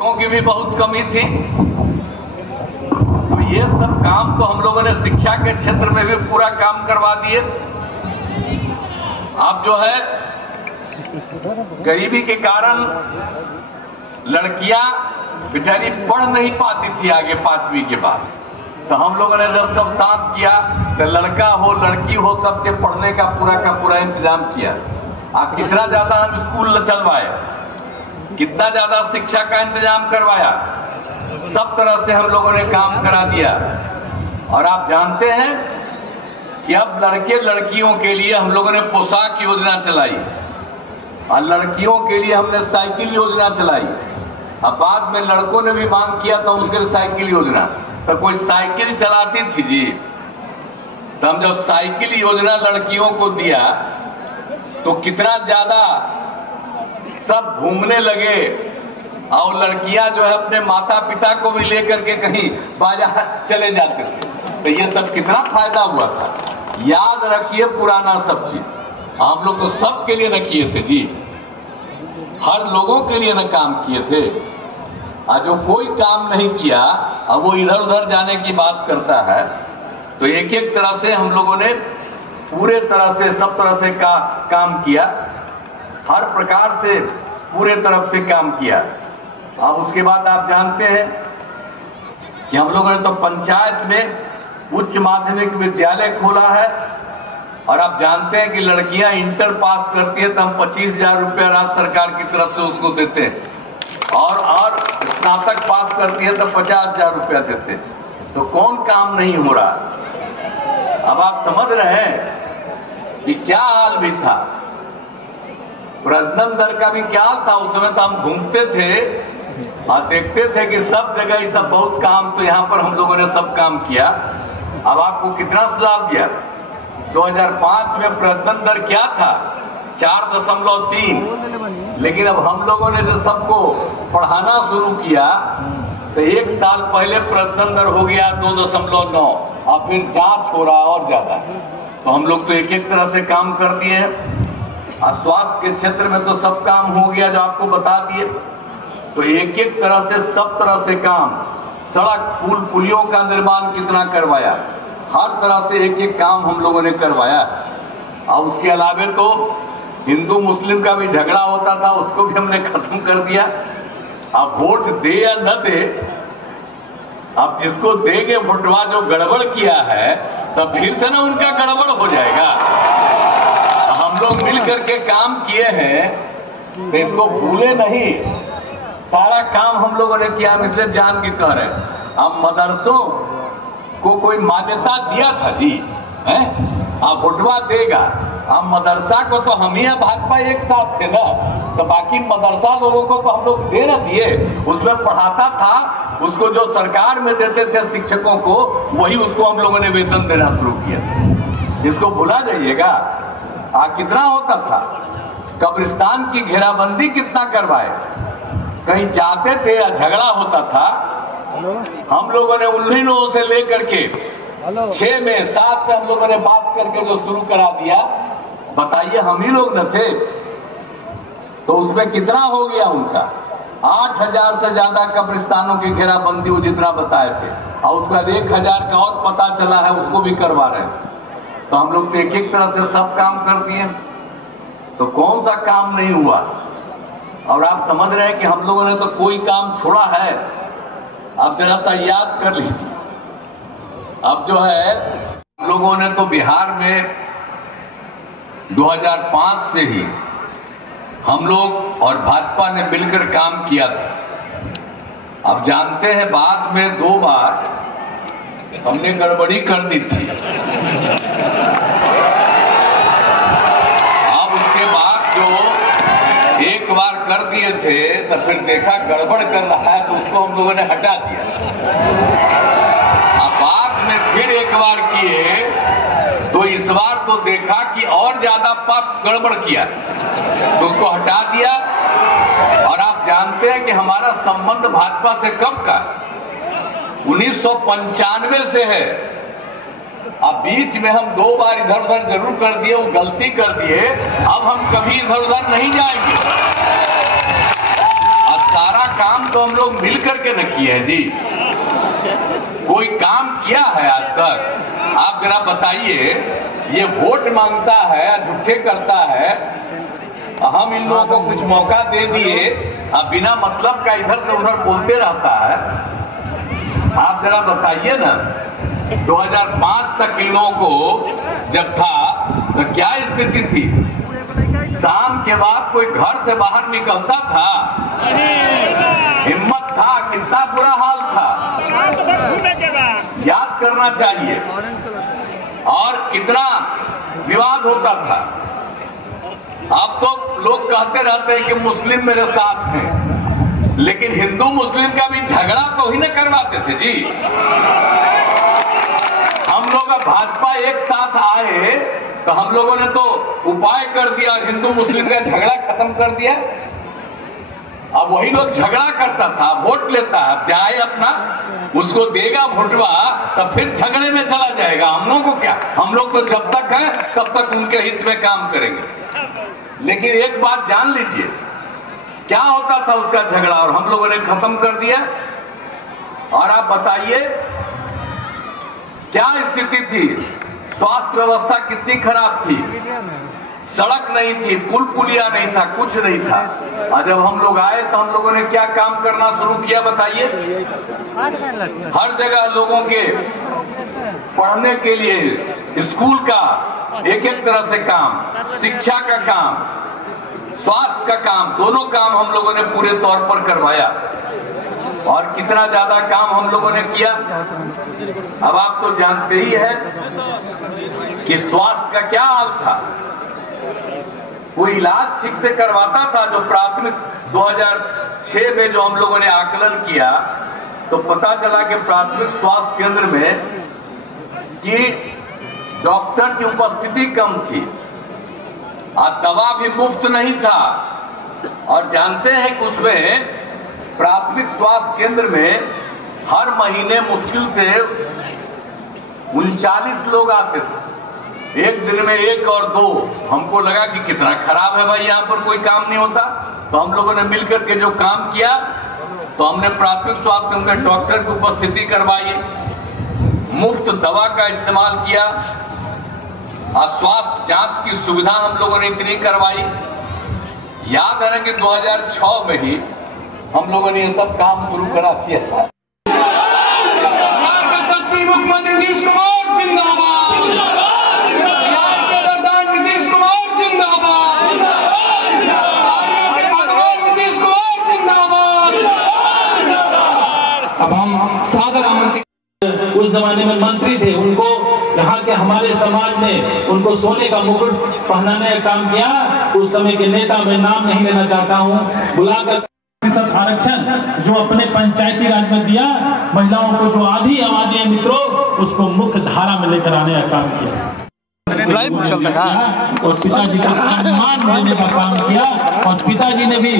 की भी बहुत कमी थी। तो ये सब काम तो हम लोगों ने शिक्षा के क्षेत्र में भी पूरा काम करवा दिए। अब जो है गरीबी के कारण लड़कियां बेचारी पढ़ नहीं पाती थी आगे 5वीं के बाद, तो हम लोगों ने जब सब साफ किया तो लड़का हो लड़की हो सबके पढ़ने का पूरा इंतजाम किया। आप कितना ज्यादा हम स्कूल चलवाए, कितना ज्यादा शिक्षा का इंतजाम करवाया, सब तरह से हम लोगों ने काम करा दिया। और आप जानते हैं कि अब लड़के लड़कियों के लिए हम लोगों ने पोशाक योजना चलाई और लड़कियों के लिए हमने साइकिल योजना चलाई। अब बाद में लड़कों ने भी मांग किया था उसके लिए साइकिल योजना, तो कोई साइकिल चलाती थी जी। तो हम जब साइकिल योजना लड़कियों को दिया तो कितना ज्यादा सब घूमने लगे और लड़कियां जो है अपने माता पिता को भी लेकर के कहीं बाजार चले जाते थे। तो ये सब कितना फायदा हुआ था। याद रखिए पुराना सब चीज, हम लोग तो सबके लिए न किए थे जी, हर लोगों के लिए न काम किए थे। और जो कोई काम नहीं किया अब वो इधर उधर जाने की बात करता है। तो एक एक तरह से हम लोगों ने पूरे तरह से सब तरह से काम किया, हर प्रकार से पूरे तरफ से काम किया। अब उसके बाद आप जानते हैं कि हम लोगों ने तो पंचायत में उच्च माध्यमिक विद्यालय खोला है। और आप जानते हैं कि लड़कियां इंटर पास करती है तो हम 25,000 रुपया राज्य सरकार की तरफ से उसको देते हैं और स्नातक पास करती है तो 50,000 रुपया देते हैं। तो कौन काम नहीं हो रहा। अब आप समझ रहे हैं कि क्या हाल भी था, प्रजनन दर का भी क्या हाल था। उस समय तो हम घूमते थे और देखते थे कि सब जगह ये सब बहुत काम, तो यहाँ पर हम लोगों ने सब काम किया। अब आपको कितना सुधार दिया। 2005 में प्रजनन दर क्या था 4.3, लेकिन अब हम लोगों ने जो सबको पढ़ाना शुरू किया तो 1 साल पहले प्रजनन दर हो गया 2.9 और फिर जांच हो रहा और ज्यादा। तो हम लोग तो एक एक तरह से काम कर दिए हैं। और स्वास्थ्य के क्षेत्र में तो सब काम हो गया जो आपको बता दिए। तो एक एक तरह से सब तरह से काम, सड़क पुल पुलियों का निर्माण कितना करवाया, हर तरह से एक एक काम हम लोगों ने करवाया। और उसके अलावे तो हिंदू मुस्लिम का भी झगड़ा होता था, उसको भी हमने खत्म कर दिया। अब वोट दे या न दे, अब जिसको देंगे वोटवा जो गड़बड़ किया है तब फिर से ना उनका गड़बड़ हो जाएगा। हम लोग मिल करके काम किए हैं तो इसको भूले नहीं। सारा काम हम लोगों ने किया, हम इसलिए जान के कह रहे हैं। अब मदरसों को कोई मान्यता दिया था जी, हैं? अब वोटवा देगा। अब मदरसा को तो हम ही भाजपा एक साथ थे ना, तो बाकी मदरसा लोगों को तो हम लोग दे न दिए। उसमें पढ़ाता था, उसको जो सरकार में देते थे शिक्षकों को, वही उसको हम लोगों ने वेतन देना शुरू किया। इसको भुला जाइएगा। कितना होता था, कब्रिस्तान की घेराबंदी कितना करवाए, कहीं जाते थे या झगड़ा होता था, हम लोगों ने उन्हीं लोगों से लेकर के 6 में 7 में हम लोगों ने बात करके जो शुरू करा दिया। बताइए हम ही लोग न थे। तो उसमें कितना हो गया उनका 8,000 से ज्यादा कब्रिस्तानों की घेराबंदी वो जितना बताए थे, और उसके बाद 1,000 का और पता चला है उसको भी करवा रहे हैं। तो हम लोग एक एक तरह से सब काम कर दिए, तो कौन सा काम नहीं हुआ। और आप समझ रहे हैं कि हम लोगों ने तो कोई काम छोड़ा है। आप जरा सा याद कर लीजिए। अब जो है हम लोगों ने तो बिहार में 2005 से ही हम लोग और भाजपा ने मिलकर काम किया था। अब जानते हैं बाद में 2 बार हमने गड़बड़ी कर दी थी। अब उसके बाद जो एक बार कर दिए थे तो फिर देखा गड़बड़ कर रहा है तो उसको हम लोगों ने हटा दिया। अब बाद में फिर एक बार किए तो इस बार तो देखा कि और ज्यादा पाप गड़बड़ किया तो उसको हटा दिया। और आप जानते हैं कि हमारा संबंध भाजपा से कब का 1995 से है। अब बीच में हम 2 बार इधर उधर जरूर कर दिए, वो गलती कर दिए। अब हम कभी इधर उधर नहीं जाएंगे। सारा काम तो हम लोग मिल करके न किए हैं जी। कोई काम किया है आज तक? आप जरा बताइए। ये वोट मांगता है, झूठे करता है, हम इन लोगों को कुछ मौका दे दिए, अब बिना मतलब का इधर से उधर बोलते रहता है। आप जरा बताइए ना, 2005 तक इन लोगों को जब था तो क्या स्थिति थी? शाम के बाद कोई घर से बाहर निकलता था? हिम्मत था? कितना बुरा हाल था, याद करना चाहिए। और कितना विवाद होता था। अब तो लोग कहते रहते हैं कि मुस्लिम मेरे साथ हैं, लेकिन हिंदू मुस्लिम का भी झगड़ा तो ही न करवाते थे जी। हम लोग भाजपा एक साथ आए तो हम लोगों ने तो उपाय कर दिया और हिंदू मुस्लिम का झगड़ा खत्म कर दिया। अब वही लोग झगड़ा करता था, वोट लेता है, जाए अपना, उसको देगा वोटवा, तब फिर झगड़े में चला जाएगा। हम लोगों को क्या, हम लोग तो जब तक हैं तब तक उनके हित में काम करेंगे। लेकिन एक बात जान लीजिए, क्या होता था उसका झगड़ा, और हम लोगों ने खत्म कर दिया। और आप बताइए क्या स्थिति थी? स्वास्थ्य व्यवस्था कितनी खराब थी, सड़क नहीं थी, पुल पुलिया नहीं था, कुछ नहीं था। और जब हम लोग आए तो हम लोगों ने क्या काम करना शुरू किया बताइए? हर जगह लोगों के पढ़ने के लिए स्कूल का एक एक तरह से काम, शिक्षा का काम, स्वास्थ्य का काम, दोनों काम हम लोगों ने पूरे तौर पर करवाया। और कितना ज्यादा काम हम लोगों ने किया। अब आप तो जानते ही हैं कि स्वास्थ्य का क्या हाल था। कोई इलाज ठीक से करवाता था? जो प्राथमिक 2006 में जो हम लोगों ने आकलन किया तो पता चला कि प्राथमिक स्वास्थ्य केंद्र में कि डॉक्टर की उपस्थिति कम थी और दवा भी मुफ्त नहीं था। और जानते हैं कि उसमें प्राथमिक स्वास्थ्य केंद्र में हर महीने मुश्किल से 39 लोग आते थे, एक दिन में 1 और 2। हमको लगा कि कितना खराब है भाई, यहाँ पर कोई काम नहीं होता। तो हम लोगों ने मिलकर के जो काम किया, तो हमने प्राथमिक स्वास्थ्य केंद्र में डॉक्टर की उपस्थिति करवाई, मुफ्त दवा का इस्तेमाल किया, और स्वास्थ्य जांच की सुविधा हम लोगों ने इतनी करवाई। याद है ना कि 2006 में ही हम लोगों ने ये सब काम शुरू करा किया था। मुख्यमंत्री नीतीश कुमार जिंदाबाद, बिहार के वरदान नीतीश कुमार जिंदाबाद, भगवान नीतीश कुमार जिंदाबाद। अब हम सादर आमंत्रित, उस जमाने में मंत्री थे, उनको यहाँ के हमारे समाज ने उनको सोने का मुकुट पहनाने का काम किया। उस समय के नेता में नाम नहीं लेना चाहता हूँ, बुलाकर आरक्षण जो अपने पंचायती राज में दिया, महिलाओं को जो आधी आबादी है मित्रों, उसको मुख्य धारा में लेकर आने का काम किया और पिताजी का सम्मान देने का काम किया। और पिताजी ने भी